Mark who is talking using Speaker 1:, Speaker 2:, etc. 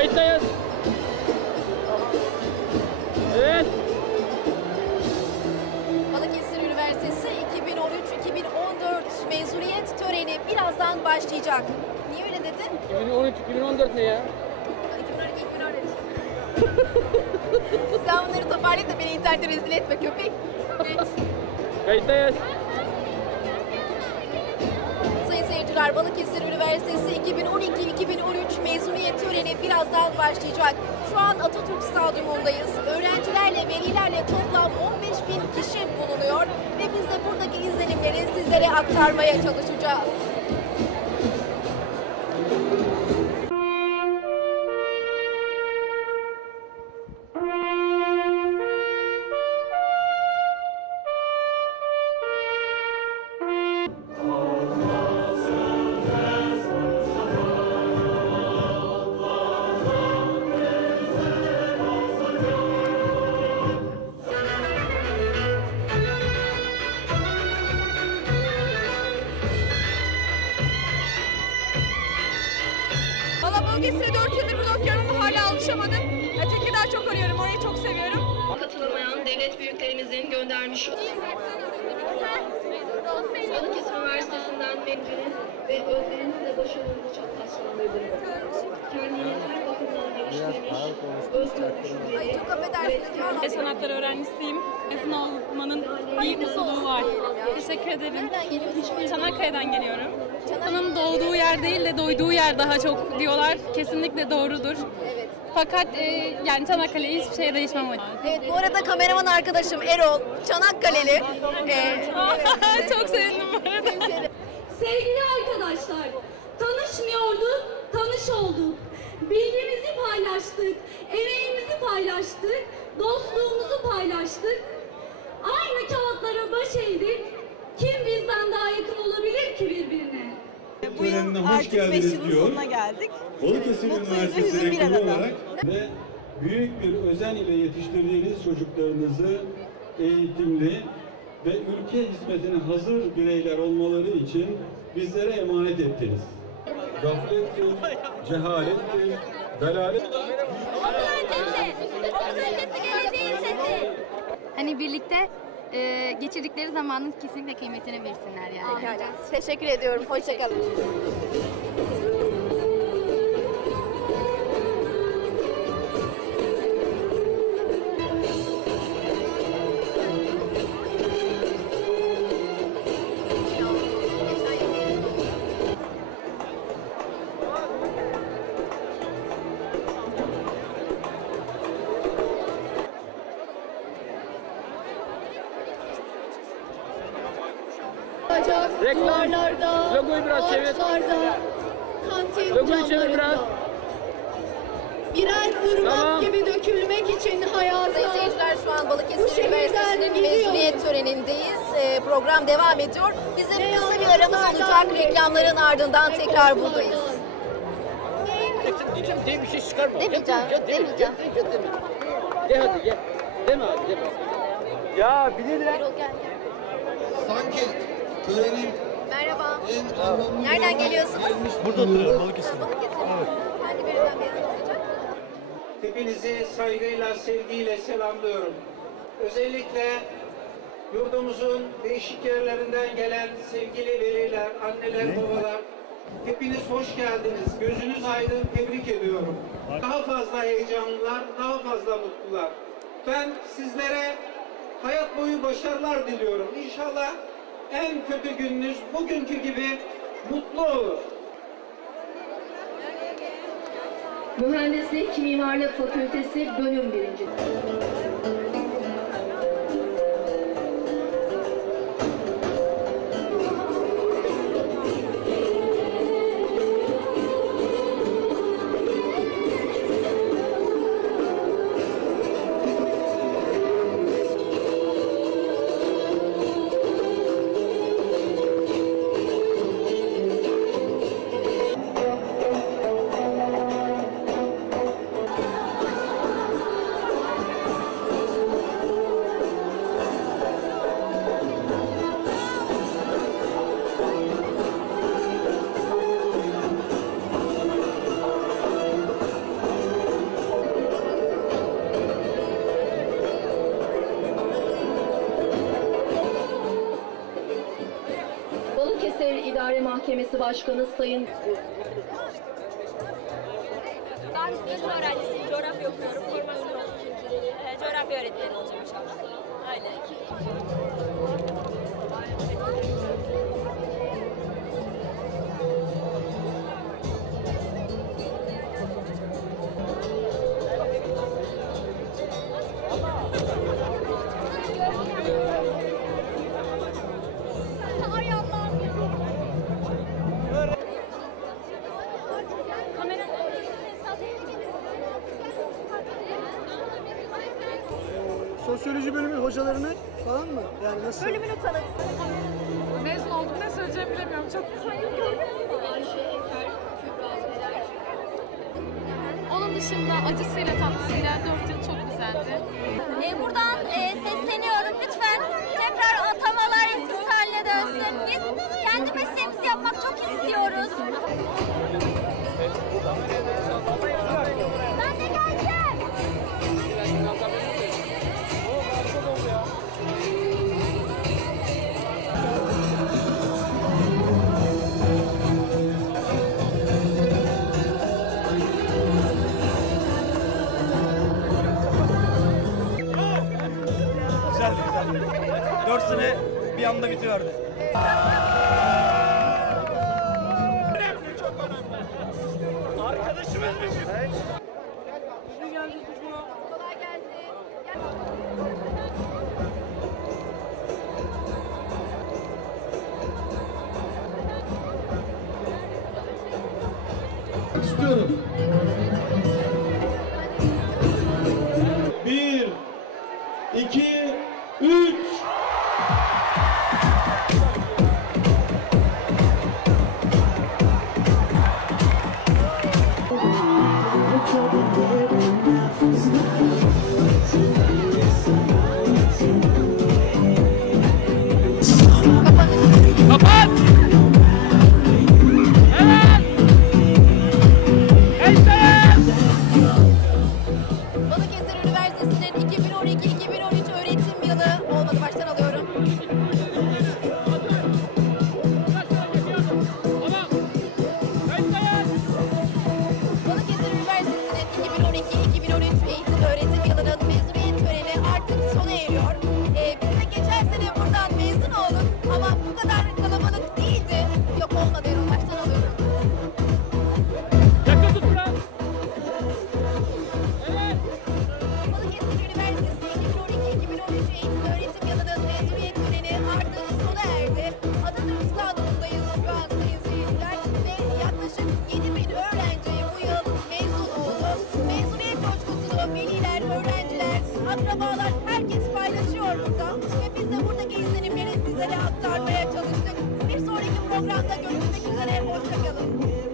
Speaker 1: Kayıttayız. Evet.
Speaker 2: Balıkesir Üniversitesi 2013-2014 mezuniyet töreni birazdan başlayacak. Niye öyle dedin?
Speaker 1: 2013-2014 ne ya?
Speaker 2: 2012 2013. Sen bunları toparlayıp da beni internette rezil etme köpek.
Speaker 1: Kayıttayız.
Speaker 2: Seyirciler Balıkesir Üniversitesi 2012-2013 mezuniyet töreni birazdan başlayacak. Şu an Atatürk Stadyumundayız. Öğrencilerle, velilerle toplam 15 bin kişi bulunuyor ve biz de buradaki izlenimleri sizlere aktarmaya çalışacağız.
Speaker 3: Ya Tekirdağ çok arıyorum, orayı çok seviyorum.
Speaker 4: katılamayan devlet büyüklerimizin göndermiş Balıkesir Üniversitesi'nden memnunum ve özlerinizle başarınızı çok taşlandırdınız. Kendini her bakımdan geliştirmiş, özgür düşünceli
Speaker 2: çok affedersiniz.
Speaker 3: Ben sanatlar öğrencisiyim. Mezun olmanın bir mutluluğu var. Teşekkür ederim. Çanakkale'den geliyorum. Çana'nın doğduğu yer değil de doyduğu yer daha çok diyorlar. Kesinlikle doğrudur. Fakat e, yani Çanakkale hiçbir şeye değişmem.
Speaker 2: Evet bu arada kameraman arkadaşım Erol Çanakkale'li. Ee,
Speaker 3: çok sevindim bu arada.
Speaker 5: Sevgili arkadaşlar, tanışmıyorduk, tanış olduk. Bilgimizi paylaştık, emeğimizi paylaştık, dostluğumuzu paylaştık. Aynı kağıtlara baş eğdik.
Speaker 6: Yıl hoş geldiniz diyor.
Speaker 7: geldik.
Speaker 6: Balıkesir
Speaker 7: ve
Speaker 6: Üniversitesi rektörü olarak ve büyük bir özen ile yetiştirdiğiniz çocuklarınızı eğitimli ve ülke hizmetine hazır bireyler olmaları için bizlere emanet ettiniz. Gaflettir, cehalettir, dalalet
Speaker 8: Hani birlikte e, geçirdikleri zamanın kesinlikle kıymetini bilsinler yani.
Speaker 2: Teşekkür ediyorum. Hoşçakalın.
Speaker 1: Reklam.
Speaker 2: Duvarlarda,
Speaker 1: Logoyu biraz çevir.
Speaker 2: ağaçlarda, kantin
Speaker 1: Logoyu çevir biraz.
Speaker 2: Birer ırmak
Speaker 1: Tamam.
Speaker 2: gibi dökülmek için hayata. Sayın seyirciler şu an Balıkesir Üniversitesi'nin mezuniyet törenindeyiz. Ee, program devam ediyor. Bizim kısa bir aramız olacak. Reklamların ardından tekrar buradayız.
Speaker 1: Diyeceğim diye bir şey çıkarma.
Speaker 2: Demeyeceğim, demeyeceğim.
Speaker 1: De hadi gel. Deme abi deme. Ya bilirler.
Speaker 9: Sanki törenin
Speaker 2: Merhaba.
Speaker 9: en anlamlı
Speaker 2: Nereden geliyorsunuz?
Speaker 9: gelmiş
Speaker 1: Burada oturuyorum. Balıkesir.
Speaker 2: Balıkesir. Hangi birinden mezun olacak?
Speaker 10: Hepinizi saygıyla, sevgiyle selamlıyorum. Özellikle yurdumuzun değişik yerlerinden gelen sevgili veliler, anneler, babalar, hepiniz hoş geldiniz. Gözünüz aydın, tebrik ediyorum. Daha fazla heyecanlılar, daha fazla mutlular. Ben sizlere hayat boyu başarılar diliyorum. İnşallah en kötü gününüz bugünkü gibi mutlu olur.
Speaker 5: Mühendislik Mimarlık Fakültesi bölüm birinci.
Speaker 4: İdare Mahkemesi Başkanı Sayın
Speaker 7: Ben mezun öğrencisiyim. Coğrafya okuyorum. Formasyon e, coğrafya öğretmeni olacağım inşallah. Öyle.
Speaker 1: Hocalarını falan mı? Yani nasıl?
Speaker 6: Bölümünü tanıt.
Speaker 3: Mezun oldum ne söyleyeceğimi bilemiyorum. Çok Onun dışında acısıyla tatlısıyla 4 yıl çok güzeldi.
Speaker 7: E, buradan e, sesleniyorum. Lütfen tekrar atamalar eskisi haline dönsün. Biz kendi mesleğimizi yapmak çok istiyoruz.
Speaker 1: Anda bitiverdi. Arkadaşımız bizim.
Speaker 6: Kolay gelsin. Gel.
Speaker 2: istiyorum.
Speaker 6: Coşkusunu veliler, öğrenciler, akrabalar herkes paylaşıyor burada. Ve biz de buradaki izlenimleri sizlere aktarmaya çalıştık. Bir sonraki programda görüşmek üzere, hoşçakalın.